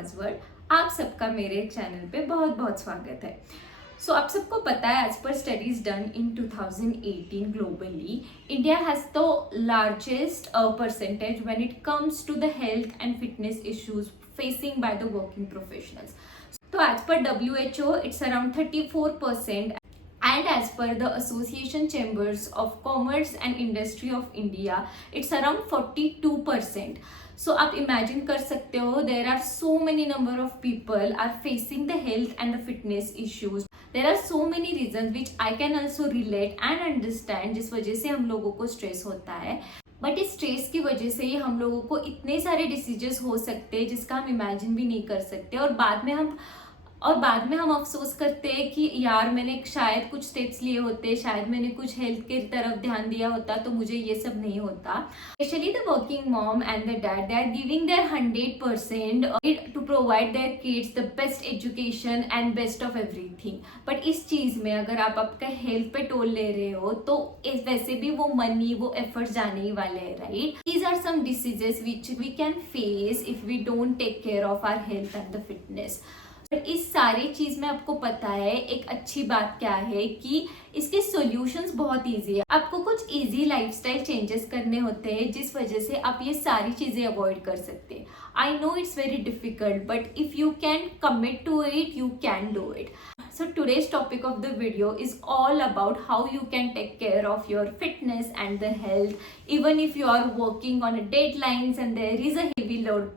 आवाज़। आप सबका मेरे चैनल पे बहुत बहुत स्वागत है। आप सबको पता है, as per studies done in 2018 globally, India has the largest percentage when it comes to the health and fitness issues facing by the working professionals. तो as per WHO it's around 34%, and as per the Association Chambers of Commerce and Industry of India it's around 42%. So आप imagine कर सकते हो, there are so many number of people are facing the health and the fitness issues. There are so many reasons which I can also relate and understand, जिस वजह से हम लोगों को स्ट्रेस होता है। बट इस स्ट्रेस की वजह से ही हम लोगों को इतने सारे डिसीजेस हो सकते हैं जिसका हम इमेजिन भी नहीं कर सकते, और बाद में हम अफसोस करते हैं कि यार मैंने शायद कुछ स्टेप्स लिए होते, शायद मैंने कुछ हेल्थ की तरफ ध्यान दिया होता तो मुझे ये सब नहीं होता। Specially the working mom and the dad, they are giving their 100% to provide their kids the best education and best of everything. But इस चीज में अगर आप आपका हेल्थ पे टोल ले रहे हो तो वैसे भी वो मनी, वो एफर्ट जाने ही वाले हैं, right? These are some diseases which we can face if we don't take care of our health and the fitness. इस सारी चीज में आपको पता है एक अच्छी बात क्या है कि इसके सॉल्यूशंस बहुत इजी है। आपको कुछ इजी लाइफस्टाइल चेंजेस करने होते हैं जिस वजह से आप ये सारी चीजें अवॉइड कर सकते हैं। I know it's very difficult, but if you can commit to it you can do it. So today's topic of the video is all about how you can take care of your fitness and the health even if you are working on a deadlines and there is a heavy load.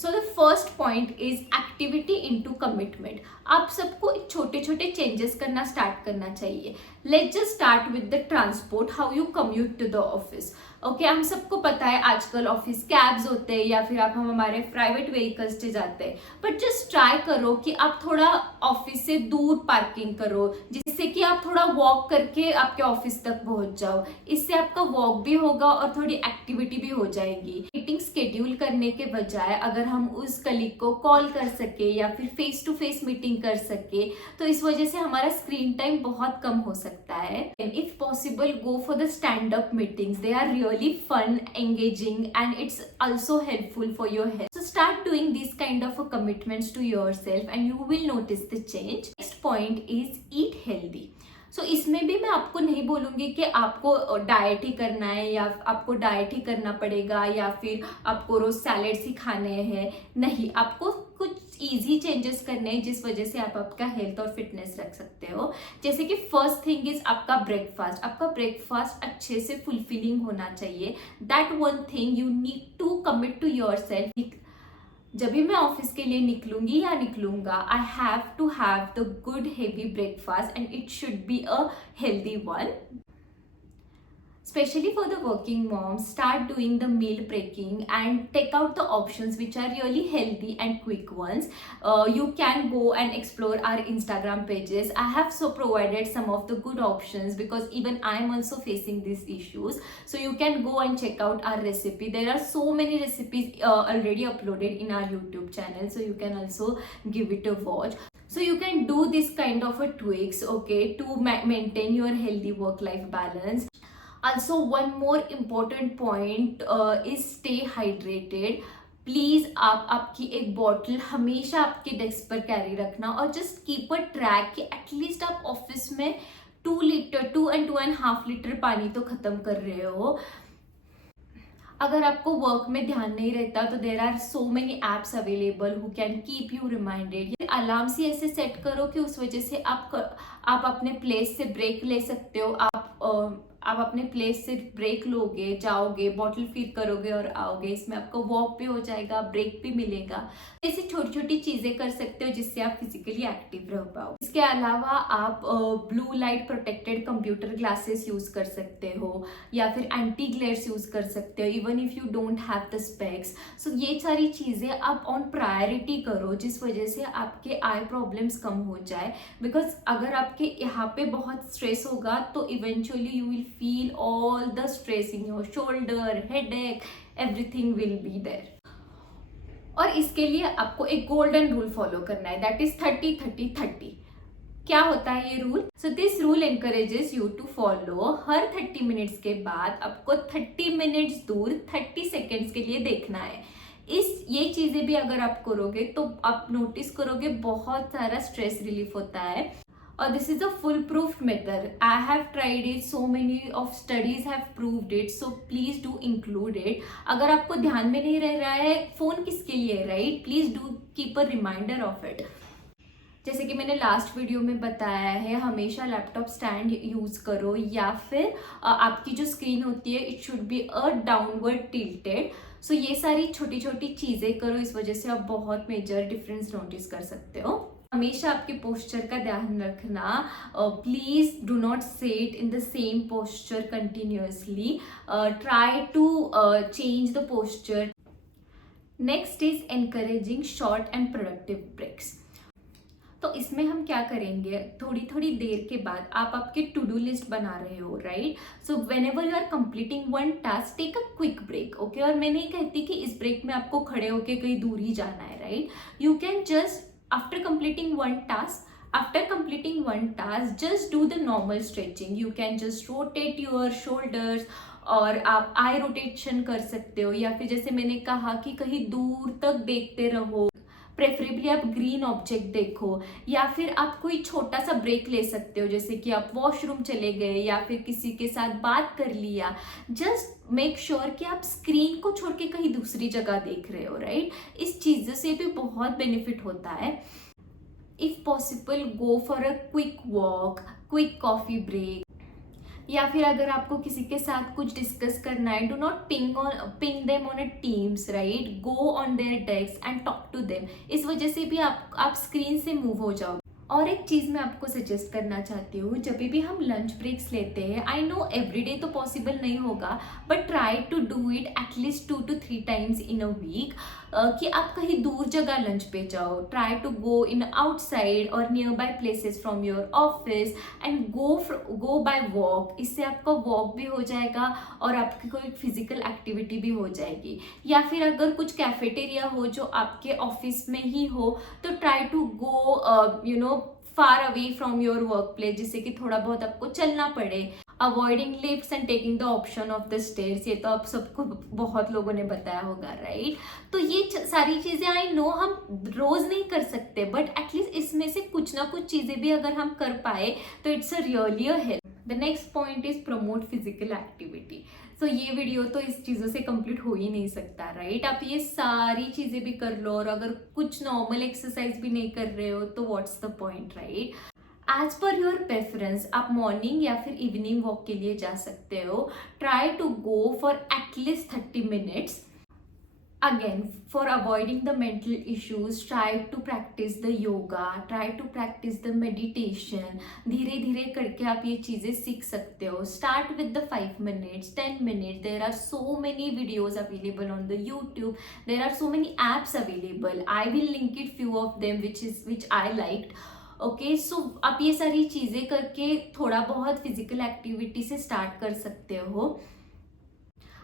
So the first point is activity into commitment. आप सबको छोटे छोटे changes करना start करना चाहिए। Let's just start with the transport, how you commute to the office. Okay, हम सबको पता है आजकल ऑफिस कैब्स होते हैं या फिर आप हम हमारे प्राइवेट व्हीकल्स से जाते हैं, बट जस्ट ट्राई करो कि आप थोड़ा ऑफिस से दूर पार्किंग करो जिससे कि आप थोड़ा वॉक करके आपके ऑफिस तक पहुंच जाओ। इससे आपका वॉक भी होगा और थोड़ी एक्टिविटी भी हो जाएगी। मीटिंग स्केड्यूल करने के बजाय अगर हम उस कलीग को कॉल कर सके या फिर फेस टू फेस मीटिंग कर सके तो इस वजह से हमारा स्क्रीन टाइम बहुत कम हो सकता है। If possible go for the stand up meetings, they are really fun, engaging, and it's also helpful for your health. So start doing these kind of commitments to yourself and you will notice the change. Next point is eat healthy. सो इसमें भी मैं आपको नहीं बोलूँगी कि आपको diet ही करना है या आपको डाइट ही करना पड़ेगा या फिर आपको रोज सैलेड्स ही खाने हैं। नहीं, आपको कुछ इजी चेंजेस करने हैं जिस वजह से आप आपका हेल्थ और फिटनेस रख सकते हो। जैसे कि फर्स्ट थिंग इज आपका ब्रेकफास्ट। आपका ब्रेकफास्ट अच्छे से फुलफिलिंग होना चाहिए। That one thing you need to commit to your सेल्फ। जब भी मैं ऑफिस के लिए निकलूंगी या निकलूंगा, I have to have the good heavy breakfast and it should be a healthy one. Especially for the working moms, start doing the meal prepping and take out the options which are really healthy and quick ones. You can go and explore our Instagram pages. I have so provided some of the good options because even I am also facing these issues. So you can go and check out our recipe. There are so many recipes already uploaded in our YouTube channel, so you can also give it a watch. So you can do this kind of a tweaks, okay, to maintain your healthy work-life balance. Also, one more important point is stay hydrated. Please आप आपकी एक bottle हमेशा आपके desk पर carry रखना और just keep a track कि at least आप ऑफिस में 2 लीटर 2 and 2.5 लीटर पानी तो खत्म कर रहे हो। अगर आपको वर्क में ध्यान नहीं रहता तो there are so many apps available who can keep you reminded. Alarm से ऐसे सेट करो कि उस वजह से आप अपने प्लेस से ब्रेक ले सकते हो। आप अपने प्लेस से ब्रेक लोगे, जाओगे, बॉटल फिल करोगे और आओगे। इसमें आपको वॉक भी हो जाएगा, ब्रेक भी मिलेगा। ऐसी छोटी छोटी चीजें कर सकते हो जिससे आप फिजिकली एक्टिव रह पाओ। इसके अलावा आप blue light protected computer glasses use कर सकते हो या फिर एंटी ग्लेयर्स यूज कर सकते हो even if you don't have the specs. So ये सारी चीजें आप ऑन प्रायोरिटी करो जिस वजह से आपके आई प्रॉब्लम्स कम हो जाए। बिकॉज अगर आपके यहाँ पे बहुत स्ट्रेस होगा तो eventually you will feel all the stress in your shoulder, headache, everything will be there. और इसके लिए आपको एक गोल्डन रूल फॉलो करना है, दैट इज 30-30-30। क्या होता है ये rule? So this rule encourages you to follow. हर 30 मिनट्स के बाद आपको 30 मिनट्स दूर 30 सेकेंड्स के लिए देखना है ये चीज़ें भी अगर आप करोगे तो आप नोटिस करोगे बहुत सारा स्ट्रेस रिलीफ होता है। और this is a full proof method, I have tried it, so many of studies have proved it, so please do include it. अगर आपको ध्यान में नहीं रह रहा है फोन किसके लिए, right, please do keep a reminder of it. जैसे कि मैंने लास्ट वीडियो में बताया है, हमेशा लैपटॉप स्टैंड यूज करो या फिर आपकी जो स्क्रीन होती है it should be a downward tilted. So ये सारी छोटी छोटी चीजें करो, इस वजह से आप बहुत मेजर डिफरेंस नोटिस कर सकते हो। हमेशा आपके पोस्चर का ध्यान रखना, please do not sit in the same posture continuously, try to change the posture. Next is encouraging short and productive breaks. तो इसमें हम क्या करेंगे, थोड़ी थोड़ी देर के बाद आप आपके टू डू लिस्ट बना रहे हो, right, so whenever you are completing one task take a quick break, okay. और मैं नहीं कहती कि इस ब्रेक में आपको खड़े होके कहीं दूर ही जाना है, right, you can just after completing one task just do the normal stretching, you can just rotate your shoulders, और आप आई रोटेशन कर सकते हो, या फिर जैसे मैंने कहा कि कहीं दूर तक देखते रहो, प्रेफरेबली आप ग्रीन ऑब्जेक्ट देखो, या फिर आप कोई छोटा सा ब्रेक ले सकते हो, जैसे कि आप वॉशरूम चले गए या फिर किसी के साथ बात कर लिया। जस्ट मेक श्योर कि आप स्क्रीन को छोड़ के कहीं दूसरी जगह देख रहे हो, राइट। इस चीज़ से भी बहुत बेनिफिट होता है। If possible go for a quick walk, quick coffee break, या फिर अगर आपको किसी के साथ कुछ डिस्कस करना है, do not ping them on a Teams, right, go on their desk and talk to them. इस वजह से भी आप स्क्रीन से मूव हो जाओ। और एक चीज़ मैं आपको सजेस्ट करना चाहती हूँ, जब भी हम लंच ब्रेक्स लेते हैं, आई नो एवरीडे तो पॉसिबल नहीं होगा, but try to do it at least 2 to 3 times in a week, कि आप कहीं दूर जगह लंच पे जाओ, try to go in outside और near by places from your office and go by walk. इससे आपका वॉक भी हो जाएगा और आपकी कोई फिजिकल एक्टिविटी भी हो जाएगी। या फिर अगर कुछ कैफेटेरिया हो जो आपके ऑफिस में ही हो, तो try to go far away from your work place, जिससे कि थोड़ा बहुत आपको चलना पड़े। Avoiding lifts and taking the option of the stairs, ये तो आप सबको बहुत लोगों ने बताया होगा, राइट। तो ये सारी चीजें आई नो हम रोज नहीं कर सकते, बट एटलीस्ट इसमें से कुछ ना कुछ चीजें भी अगर हम कर पाए तो it's a really a help. The next point is promote physical activity. So ये वीडियो तो इस चीज़ों से कंप्लीट हो ही नहीं सकता, राइट। आप ये सारी चीज़ें भी कर लो और अगर कुछ नॉर्मल एक्सरसाइज भी नहीं कर रहे हो तो what's the point, right. As per your preference आप मॉर्निंग या फिर इवनिंग वॉक के लिए जा सकते हो। Try to go for at least 30 minutes। Again, for avoiding the mental issues, try to practice the yoga, try to practice the meditation। धीरे धीरे करके आप ये चीज़ें सीख सकते हो। Start with the 5 minutes, 10 minutes। There are so many videos available on the YouTube. There are so many apps available. I will link it few of them which I liked. Okay, so आप ये सारी चीज़ें करके थोड़ा बहुत physical activity से start कर सकते हो।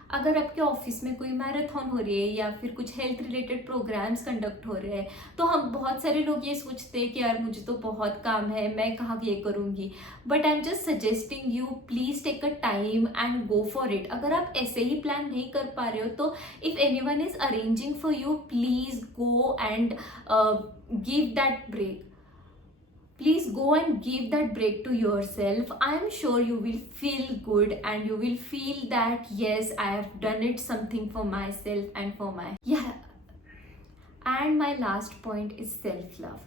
अगर आपके ऑफिस में कोई मैराथन हो रही है या फिर कुछ हेल्थ रिलेटेड प्रोग्राम्स कंडक्ट हो रहे हैं, तो हम बहुत सारे लोग ये सोचते हैं कि यार मुझे तो बहुत काम है, मैं कहाँ ये करूँगी, but I am just suggesting you please take a time and go for it. अगर आप ऐसे ही प्लान नहीं कर पा रहे हो तो if anyone is arranging for you, please go and give that break. Please go and give that break to yourself. I am sure you will feel good and you will feel that yes, I have done it something for myself and for my And my last point is self love.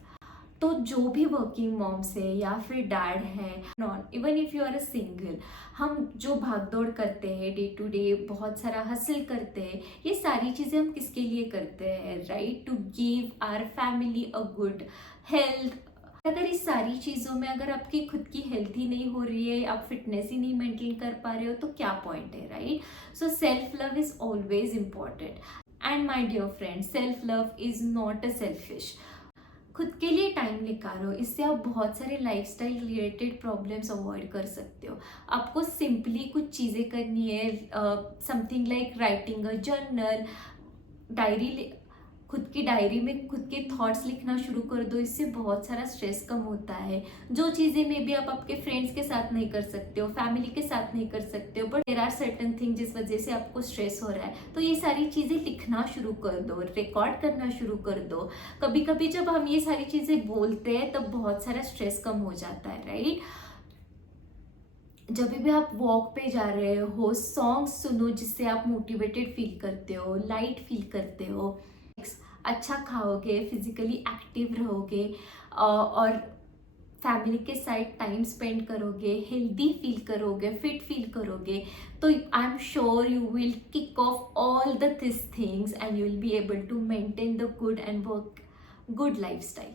तो जो भी working moms है या फिर dad है, not even if you are a single, हम जो भागदौड़ करते हैं डे टू डे, बहुत सारा हसल करते हैं, ये सारी चीज़ें हम किसके लिए करते हैं, right, to give our family a good health. अगर इस सारी चीज़ों में अगर आपकी खुद की हेल्थ ही नहीं हो रही है, आप फिटनेस ही नहीं मेंटेन कर पा रहे हो, तो क्या पॉइंट है, right. So self love is always important and my dear friend, self love is not a selfish. खुद के लिए टाइम निकालो, इससे आप बहुत सारे लाइफस्टाइल रिलेटेड प्रॉब्लम्स अवॉइड कर सकते हो। आपको सिंपली कुछ चीज़ें करनी है, something like writing a journal, diary खुद की डायरी में खुद के थॉट्स लिखना शुरू कर दो, इससे बहुत सारा स्ट्रेस कम होता है। जो चीज़ें मे बी आप आपके फ्रेंड्स के साथ नहीं कर सकते हो, फैमिली के साथ नहीं कर सकते हो, but there are certain thing जिस वजह से आपको स्ट्रेस हो रहा है, तो ये सारी चीज़ें लिखना शुरू कर दो, रिकॉर्ड करना शुरू कर दो। कभी कभी जब हम ये सारी चीज़ें बोलते हैं तब बहुत सारा स्ट्रेस कम हो जाता है, राइट। जब भी आप वॉक पे जा रहे हो, सॉन्ग सुनो जिससे आप मोटिवेटेड फील करते हो, लाइट फील करते हो, अच्छा खाओगे, फिजिकली एक्टिव रहोगे और फैमिली के साथ टाइम स्पेंड करोगे, हेल्दी फील करोगे, फिट फील करोगे, तो I am sure you will kick off all the this things and you will be able to maintain the good and work good lifestyle.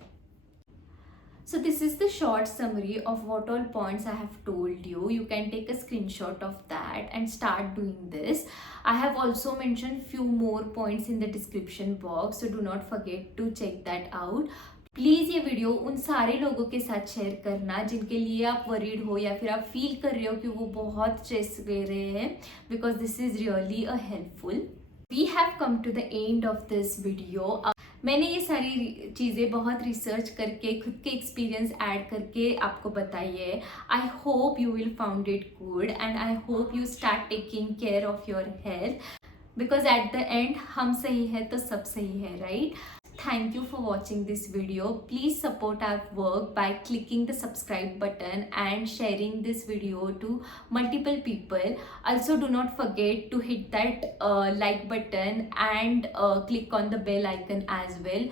So this is the short summary of what all points I have told you. You can take a screenshot of that and start doing this. I have also mentioned few more points in the description box, so do not forget to check that out. Please ये video उन सारे लोगों के साथ share करना जिनके लिए आप वरीड हो या फिर आप फील कर रहे हो कि वो बहुत स्ट्रेस ले रहे हैं, because this is really a helpful. We have come to the end of this video. मैंने ये सारी चीज़ें बहुत रिसर्च करके खुद के एक्सपीरियंस ऐड करके आपको बताई है. I hope you will found it good and I hope you start taking care of your health, because at the end हम सही है तो सब सही है, right. Thank you for watching this video. Please support our work by clicking the subscribe button and sharing this video to multiple people. Also do not forget to hit that like button and click on the bell icon as well,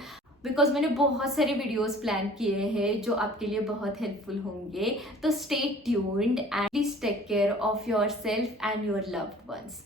because मैंने बहुत सारे videos plan किए हैं जो आपके लिए बहुत helpful होंगे. तो stay tuned and please take care of your self and your loved once.